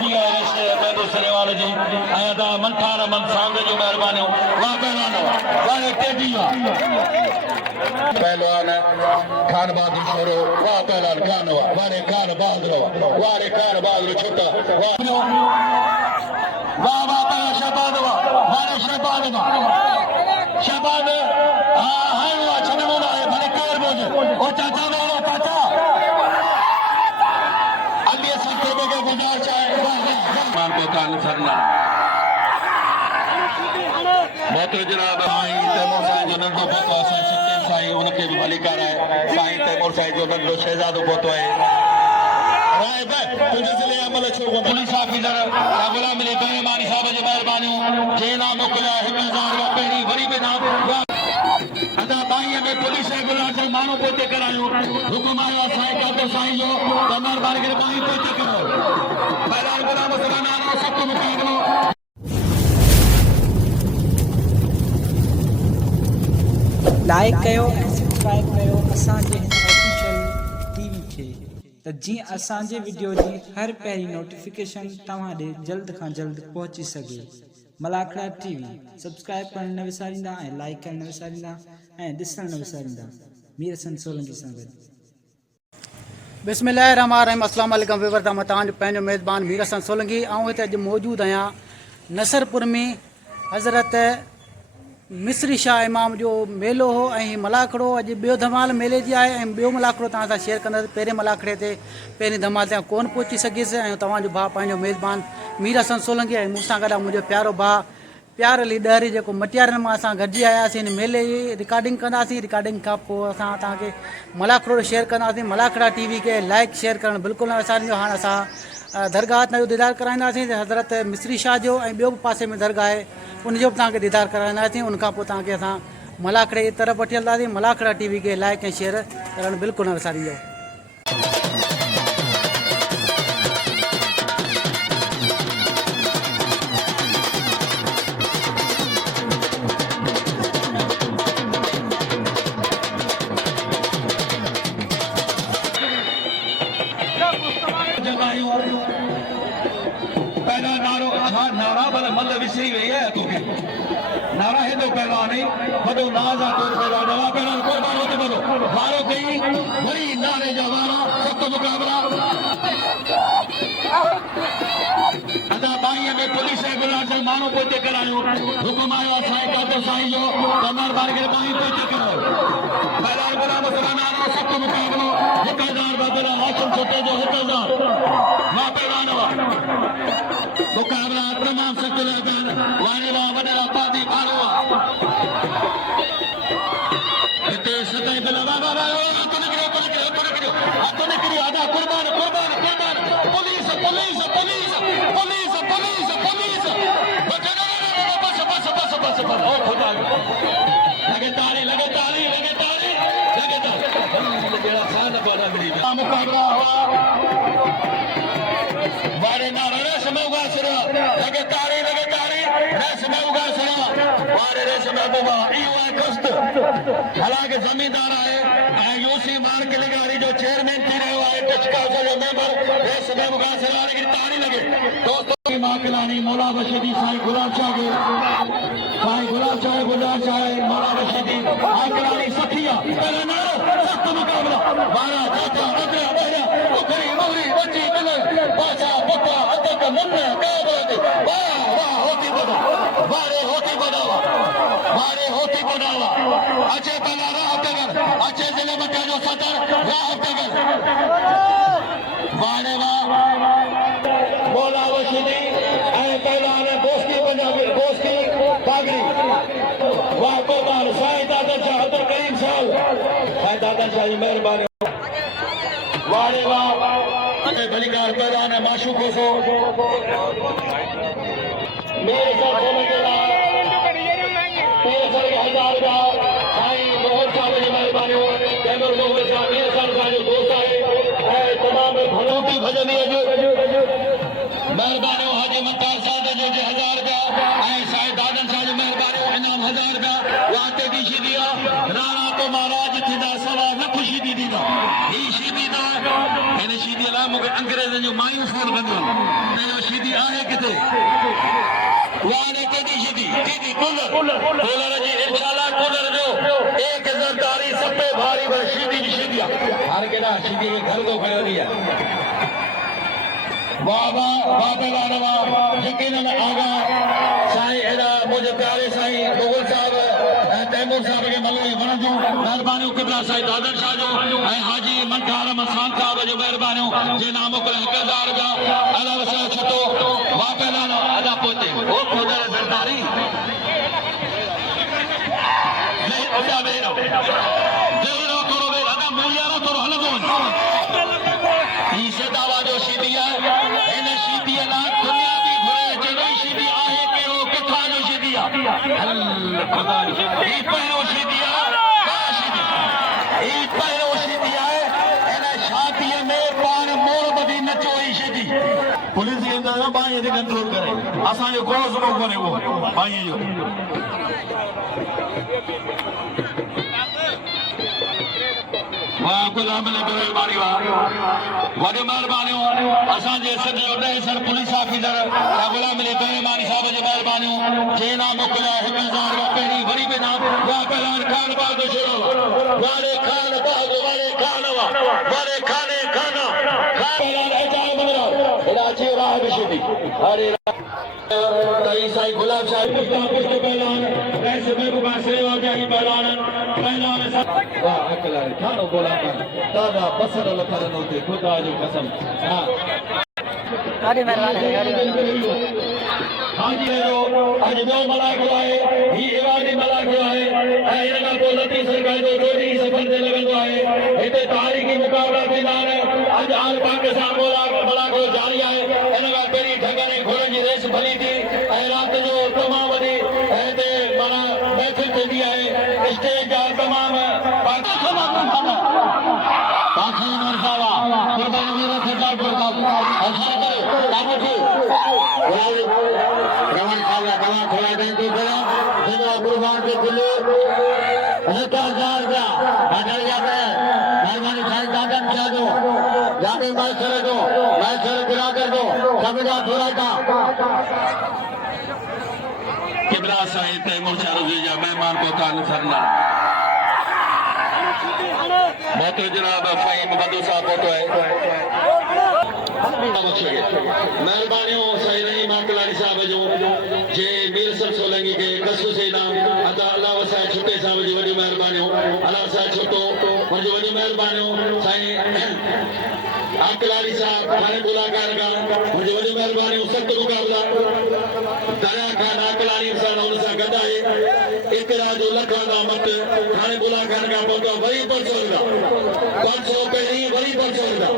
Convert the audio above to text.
दी है मैं दूसरे वाले जी आया था मनखान मन सांग जो मेहरबानी वाह पहलवान वाले तेजी पहलवान खान बहादुर छोरो वाह पहलवान खान वारे खान बहादुर छोटा वाह वाह पहला शहबाद वारे शहबाद हाय वाह छनमोना है भले कार बोझ ओ चाचा वाला चाचा अल्लाह सत्तर के गुजार चाहे मान को कान सरना बहुत जनाब साईं तैमूर साईं जो नंढो पोतो असां सत्यन साईं उनखे बि भली कराए साईं तैमूर साईं जो नंढो शहजादो पोतो आहे राय बे तुझे जिले अमल छो को पुलिस ऑफिसर गुलाम अली बेमानी साहब जी मेहरबानी जे नाम मोकलिया 1000 पहिरीं वरी बि नाम अदा बाईअ में पुलिस गुलाम माण्हू पोते करायो हुकुम आयो साईं कातो साईं जो त मेहरबानी करे बाई पोते करो पहला गुलाम सलाना सख्त मुकाबलो लाइक कयो ऐं सब्सक्राइब कयो असांजे हिन ऑफिशियल टीवी खे त जीअं असांजे वीडियो जी हर पहिरीं नोटिफिकेशन तव्हां ॾे जल्द खां जल्द पहुची सघे मलाखड़ा टीवी सब्सक्राइब करण न विसारींदा ऐं लाइक करण न विसारींदा ऐं ॾिसण न विसारींदा मीर हसन सोलंकी सां गॾु बिस्मिल्लाहिर्रहमानिर्रहीम अस्सलाम वालेकुम विवर मां तव्हांजो पंहिंजो मेज़बान मीर हसन सोलंकी ऐं हिते अॼु मौजूदु आहियां नसरपुर में हज़रत मिस्री शाह इमाम जो मेलो हो ऐं मलाखड़ो अॼु ॿियो धमाल मेले जी आहे ऐं ॿियो मलाखड़ो तव्हां सां शेयर कंदासीं पहिरें मलाखड़े ते पहिरीं धमाल ते कोन पहुची सघियसि ऐं तव्हांजो भाउ पंहिंजो मेज़बान मीर हसन सोलंकी ऐं मूंसां गॾु मुंहिंजो प्यारो भाउ प्यार अली ॾहरी जेको मटियारनि मां असां गॾिजी आयासीं हिन मेले जी रिकॉर्डिंग कंदासीं रिकॉर्डिंग खां पोइ असां तव्हांखे मलाखड़ो शेयर कंदासीं मलाखड़ा टीवी खे लाइक शेयर करणु बिल्कुलु न विसारींदो हाणे असां दरगाह जो दीदार कराईंदासीं हज़रत मिस्री शाह जो ऐं ॿियो बि पासे में दरगाह आहे उनजो बि तव्हांखे दीदार कराईंदासीं उनखां पोइ तव्हांखे असां मलाखड़े जी तरफ़ वठी हलंदासीं मलाखड़ा टीवी खे लाइक ऐं शेयर करणु बिल्कुलु न विसारींदो पहला नारो नारा भले मल विसरी वही है तोखे नारा है तो पहला नहीं बदो नाजा तोर पहला नवा पहला कुर्बान होते बदो मारो गई वही नारे जवाना सख्त मुकाबला अदा बाईअ में पुलिस गुलाम माण्हू पोते करायो हुकुम आयो साईं कातो साईं जो कमर बार के बाई पोते करो पहला गुलाम सलाना सख्त मुकाबलो 1000 बदला हासिल छोटे जो 1000 मां पहला नवा मुकाबला तमाम सख्त लगन वारे वा वडला पादी मारवा इते सताई बला बाबा अपने करियो आधा कुर्बान पुलिस बस ओ खुदा लगे ताली मेरा खान बना मिली मुकाबला हुआ वारे नारा रेस में उगा सरा लगे ताली रेस में उगा सरा वारे रेस में बुबा इयो है कष्ट हालांकि जमींदार है यूसी मार के लिगारी जो चेयरमैन थी रहे है टचका जो मेंबर रेस में उगा सरा लेकिन ताली लगे दोस्तों की मां खिलानी मौला बशीदी साईं गुलाम शाह गुलाम शाह मौला बशीदी आकलानी सखिया पहला नारो सख्त मुकाबला वारा जाता अदरा बहरा उखरी मोहरी बच्ची बिल बासा बक्का अदक मुन्ना काबत वाह होती बनावा अच्छे पहला राह कगर अच्छे जिले में जो सदर राह कगर वारे मौला बशीदी पहला ने बोस्ती पंजाबी बोस्ती पागड़ी वाह कुर्बान साईं दादा शाह अब्दुल करीम साहब साईं दादा शाह जी मेहरबानी वारे बलिकार पहलवान है माशूक सो मेरे साथ बोलने के लिए 1000 का साईं मोहन साहब जी मेहरबानी तैमूर मोहन साहब मेरे साथ जो दोस्त है तमाम भलों की भजनी मेहरबानी हाजी मक्कार साहब जो 1000 का साईं दादन साहब जी मेहरबानी इनाम 1000 का वाते दी शिदिया राणा तो महाराज थींदा सवा न खुशी दी दीदा ही शिदी दा इन शिदी ला मूंखे अंग्रेज़नि जो मायूं फोन कंदियूं दे वाने केडी शीदी दीदी कूलर जी इंशाल्लाह कूलर जो 1000 तारी सब पे भारी वर शीदी शीदिया हर केड़ा शीदी के घर को खड़ो दिया बाबा बाबे वाला यकीनन आगा साईं एड़ा मुझे प्यारे साईं मुगल साहब तैमूर साहब के मल्ले वणजो मेहरबानी किबला साईं दादर शाह जो हाजी मंठार मसान साहब जो मेहरबानी जे नाम को 1000 जा अला वसा छतो बाबे वाला अदा पोते ओ खुदा सरदारी नहीं ओडा मेरो देरो करो बे अदा मूल्यारो तो हलदो ई से दावा जो शीदिया इन शीदिया ना दुनिया दी घुरे जड़ो शीदी आहे केरो किथा जो शीदिया अल्लाह खुदा ई पहिरो शीदिया का शीदी ई पहिरो शीदिया इन शादी में पान मोर बदी नचो ई शीदी पुलिस के अंदर बाई दे कंट्रोल करे असा जो कोन सुनो कोने वो बाई जो वाह गुलाम ने मेहरबानी वॾे महिरबानियूं असांजे सॼे वॾे sir police officer Ghulam Ali मेहरबानी साहब जी महिरबानियूं जे नाम मोकिलिया 1000 रुपया पहिरीं वरी बि नाम वाह पहलवान खान बहादुर शुरू वारे खान बहादुर वारे खान वारे खाने खाना पहलवान एजाज मंगरा एड़ा जी राह बिशदी अरे कई साईं गुलाब साहब पुष्ट पहलवान ऐसे महबूबा सेवा जाही पहलवान वाह अकल खानो बोला दादा बसर लखर नोते खुदा जो कसम हां गाड़ी मेहरबानी हाजी रो आज दो मलाक आए ही एवाडी मलाक आए ऐ इनका बोलती सरकार जो रोटी सफल दे लगंदो आए इते तारीखी मुकाबला थींदा आज आल पाकिस्तान मलाक जारी आहे इनका पेरी ढंगने घोड़े जी रेस भली थी ऐ रात जो तमाम वडी ऐते माना महफिल थींदी आहे स्टेज जा तमाम रमन खाला दवा खोला दें तो बोला देखो कुर्बान के दिले 1000 का हटल जाता है मेहरबानी साईं दादन क्या दो जाके मैच गिरा कर दो सबका थोड़ा का किबला साईं तैमूर शाह जा मेहमान को तान सरना मोहतरम जनाब साईं बंधु साहब फोटो है मेहरबानियों साईं रहीम आकलानी साहब जो जे मीर सब सोलंगी के कसु से नाम अदा अल्लाह वसाए छुटे साहब जी वडी मेहरबानियों अल्लाह वसाए छुटो मुझे वडी मेहरबानियों साईं आकलानी साहब थाने मुलाकात का मुझे वडी मेहरबानियों सख्त मुकाबला दरिया खान आकलानी साहब उन सा गदा है इकरा जो लखा दा मत थाने मुलाकात का पहुंचो वरी पर चोरदा 500 पहिरीं वरी पर चोरदा